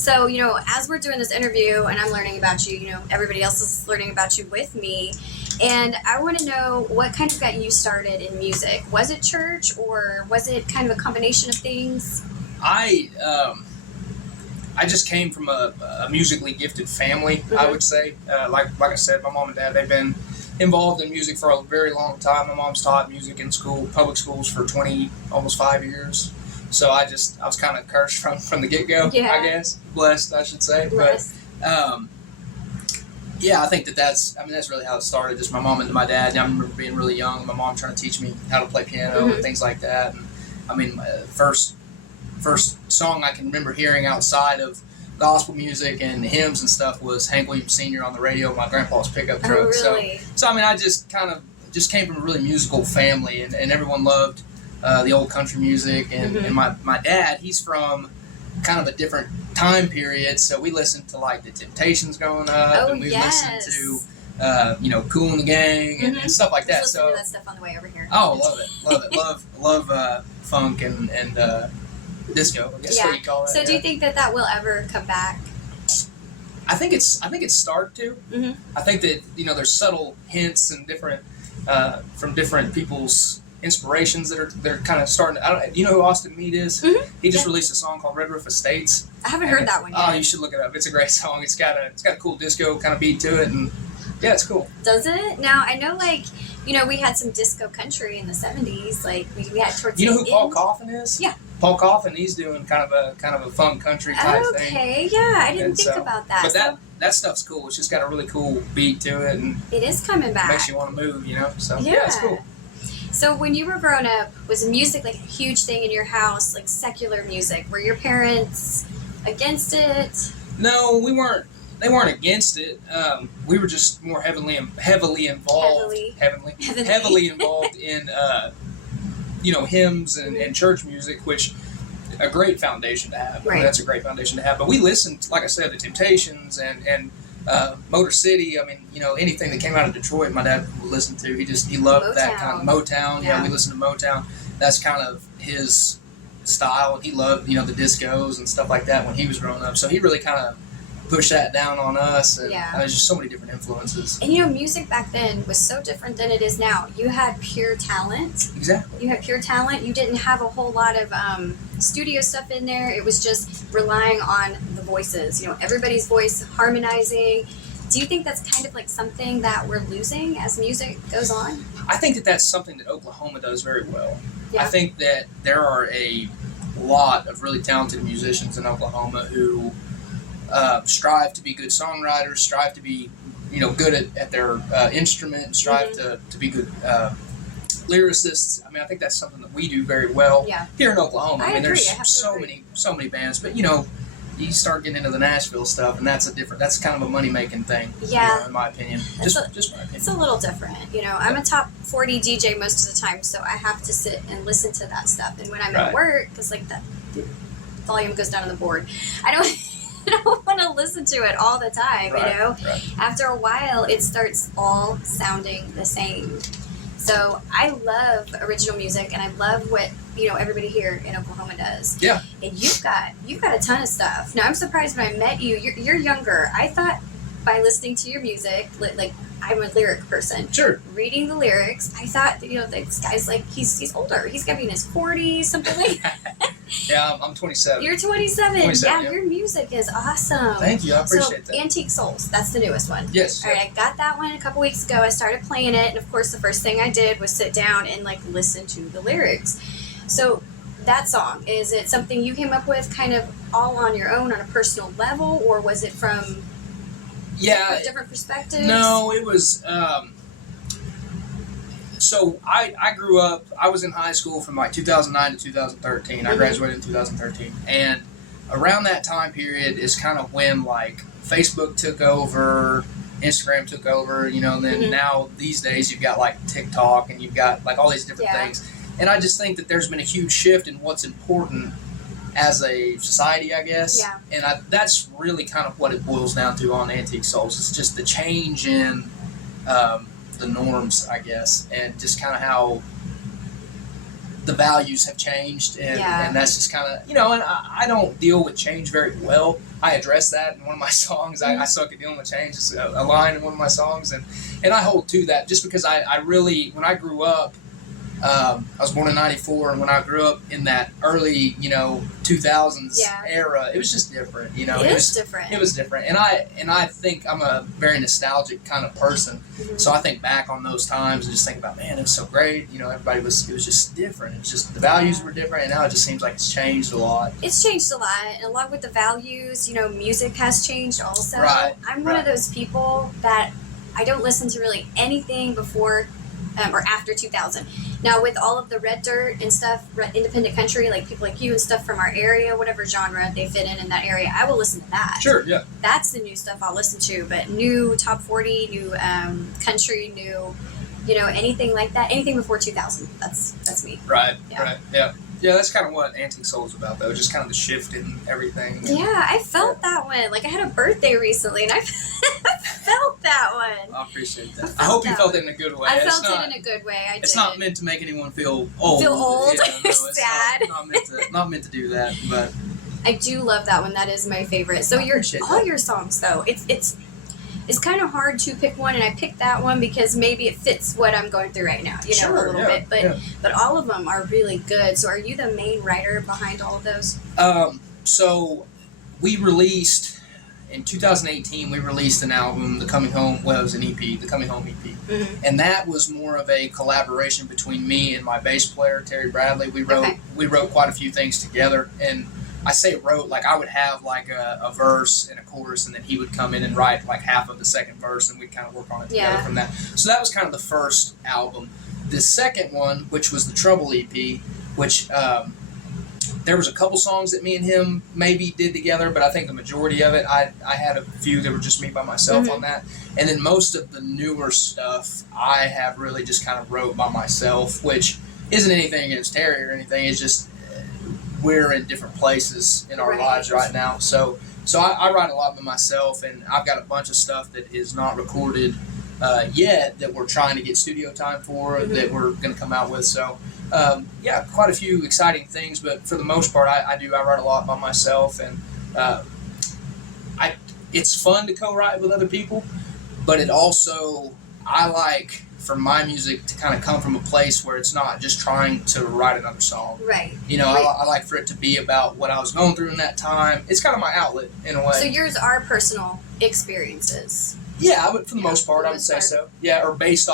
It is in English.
So, as we're doing this interview and I'm learning about you, everybody else is learning about you with me. And I want to know what kind of got you started in music. Was it church or was it kind of a combination of things? I just came from a musically gifted family, Mm-hmm. I would say. Like I said, my mom and dad, they've been involved in music for a very long time. My mom's taught music in public schools for almost 5 years. So I was kind of cursed from the get-go, I guess. Blessed, I should say. Blessed. But, yeah, I think that's really how it started. Just my mom and my dad. I remember being really young, and my mom trying to teach me how to play piano Mm-hmm. and things like that. And I mean, my first song I can remember hearing outside of gospel music and hymns and stuff was Hank Williams Sr. on the radio, my grandpa's pickup truck. Oh, really? So I mean, I just came from a really musical family, and everyone loved the old country music. And, Mm-hmm. and my dad, he's from kind of a different time period, so we listened to like the Temptations growing up, Oh, and we yes. listened to Kool and the Gang and, Mm-hmm. and stuff like that. Just So listen to that stuff on the way over here. oh, love it, love funk and disco. I guess what you call it. So do you think that will ever come back? I think it's started to. Mm-hmm. I think that there's subtle hints and different from different people's inspirations that are kind of starting. Do you know who Austin Meade is? Mm-hmm. He just released a song called Red Roof Estates. I haven't heard that one yet. Oh, you should look it up. It's a great song. It's got a cool disco kind of beat to it, and yeah, it's cool. Does it? Now I know, we had some disco country in the 70s. Like we had towards. You know the who end. Paul Coffin is? Yeah. Paul Coffin. He's doing kind of a funk country type thing. Okay, yeah, I didn't And think so- about that. But that stuff's cool. It's just got a really cool beat to it, and It is coming back. makes you want to move. So yeah, it's cool. So when you were growing up, was music like a huge thing in your house, like secular music? Were your parents against it? No, we weren't. They weren't against it. We were just more heavily involved. Heavily involved in hymns and church music, which a great foundation to have. Right. That's a great foundation to have. But we listened, like I said, to Temptations and Motor City. I mean, anything that came out of Detroit, my dad would listen to. He loved that kind of Motown. Yeah. We listened to Motown. That's kind of his style, and he loved the discos and stuff like that when he was growing up. So he really kind of pushed that down on us, and there's just so many different influences. And music back then was so different than it is now. You had pure talent. Exactly. You had pure talent. You didn't have a whole lot of studio stuff in there. It was just relying on the voices. Everybody's voice harmonizing. Do you think that's kind of like something that we're losing as music goes on? I think that that's something that Oklahoma does very well. Yeah. I think that there are a lot of really talented musicians in Oklahoma who strive to be good songwriters, strive to be, good at their instrument, strive to be good lyricists. I mean, I think that's something that we do very well here in Oklahoma. I mean, agree. there's so many bands, but you start getting into the Nashville stuff, and that's kind of a money making thing. Yeah. In my opinion, just my opinion. It's a little different. I'm a top 40 DJ most of the time, so I have to sit and listen to that stuff. And when I'm at work, because the volume goes down on the board, I don't want to listen to it all the time. Right. After a while, it starts all sounding the same. So I love original music, and I love what everybody here in Oklahoma does. Yeah. And you've got a ton of stuff. Now I'm surprised when I met you. You're younger. I thought by listening to your music, like I'm a lyric person. Sure. Reading the lyrics, I thought this guy's he's older. He's gonna be in his 40s, something like that. Yeah, I'm 27. You're 27. 27, yeah, your music is awesome. Thank you. I appreciate that. Antique Souls, that's the newest one. Yes. All right, I got that one a couple weeks ago. I started playing it, and of course, the first thing I did was sit down and listen to the lyrics. So that song, is it something you came up with kind of all on your own on a personal level, or was it from different perspectives? No, it was. So I grew up. I was in high school from 2009 to 2013. I graduated in 2013, and around that time period is kind of when Facebook took over, Instagram took over. And then now these days you've got TikTok, and you've got all these different things. And I just think that there's been a huge shift in what's important as a society, I guess. Yeah. And that's really kind of what it boils down to on Antique Souls. It's just the change in the norms, I guess, and just kind of how the values have changed, and, Yeah. and that's just kind of, and I don't deal with change very well. I address that in one of my songs. I suck at dealing with change. It's a line in one of my songs, and I hold to that just because I really, when I grew up, I was born in '94, and when I grew up in that early, 2000s era, it was just different. It was different. It was different, and I think I'm a very nostalgic kind of person. Mm-hmm. So I think back on those times and just think about, man, it was so great. Everybody was. It was just different. It was just the values were different, and now it just seems like it's changed a lot. It's changed a lot, and along with the values, music has changed also. Right. I'm one of those people that I don't listen to really anything before or after 2000. Now, with all of the red dirt and stuff, independent country, like people like you and stuff from our area, whatever genre they fit in that area, I will listen to that. Sure, yeah. That's the new stuff I'll listen to. But new top 40, new country, new, anything like that, anything before 2000, that's me. Right, Yeah. right, yeah. Yeah, that's kind of what Antique Soul is about, though. Just kind of the shift in everything. Yeah, I felt that one. Like, I had a birthday recently, and I felt that one. I appreciate that. I hope you felt it in a good way. I felt it in a good way. I did. It's not meant to make anyone feel old. Feel old? Yeah, no, it's Sad. Not meant to do that, but I do love that one. That is my favorite. So your songs, though, it's kind of hard to pick one, and I picked that one because maybe it fits what I'm going through right now, Sure, a little yeah, bit. But all of them are really good. So are you the main writer behind all of those? So we released in 2018. We released an album, The Coming Home. Well, it was an EP, The Coming Home EP, and that was more of a collaboration between me and my bass player Terry Bradley. We wrote quite a few things together, and I say wrote, like I would have like a verse and a chorus, and then he would come in and write like half of the second verse, and we'd kind of work on it together from that. So that was kind of the first album. The second one, which was the Trouble EP, which there was a couple songs that me and him maybe did together, but I think the majority of it, I had a few that were just me by myself on that. And then most of the newer stuff I have really just kind of wrote by myself, which isn't anything against Terry or anything. It's just we're in different places in our lives right now. So I write a lot by myself, and I've got a bunch of stuff that is not recorded yet that we're trying to get studio time for, that we're going to come out with. So, quite a few exciting things, but for the most part, I write a lot by myself, and it's fun to co-write with other people, but it also, I like for my music to kind of come from a place where it's not just trying to write another song. Right. I like for it to be about what I was going through in that time. It's kind of my outlet in a way. So yours are personal experiences. Yeah, for the most part, I would say so. Yeah, or based